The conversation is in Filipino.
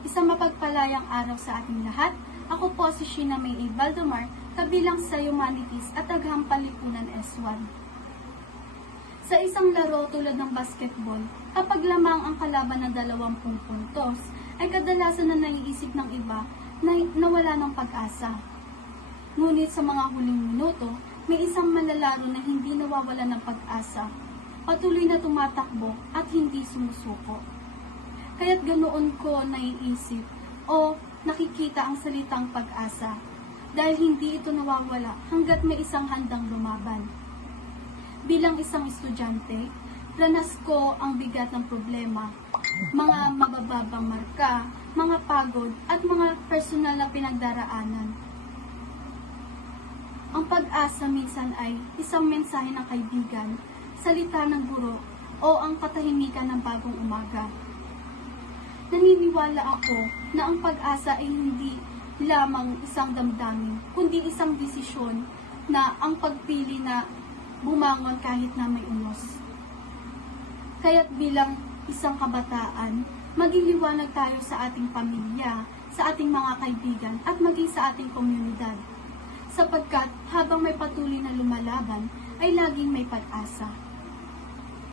Isang mapagpalayang araw sa ating lahat. Ako po si Sheena May A. Baldomar, kabilang sa Humanities at Agham Lipunan S1. Sa isang laro tulad ng basketball, kapag lamang ang kalaban na 20 puntos, ay kadalasan na naiisip ng iba na nawala ng pag-asa. Ngunit sa mga huling minuto, may isang manlalaro na hindi nawawala ng pag-asa, patuloy na tumatakbo at hindi sumusuko. Kaya't ganoon ko naiisip o nakikita ang salitang pag-asa dahil hindi ito nawawala hanggat may isang handang lumaban. Bilang isang estudyante, ranas ko ang bigat ng problema, mga mabababang marka, mga pagod at mga personal na pinagdaraanan. Ang pag-asa minsan ay isang mensahe ng kaibigan, salita ng guro o ang katahimikan ng bagong umaga. Naniniwala ako na ang pag-asa ay hindi lamang isang damdamin, kundi isang desisyon na ang pagpili na bumangon kahit na may unos. Kaya't bilang isang kabataan, maging liwanag tayo sa ating pamilya, sa ating mga kaibigan at maging sa ating komunidad. Sapagkat habang may patuloy na lumalaban, ay laging may pag-asa.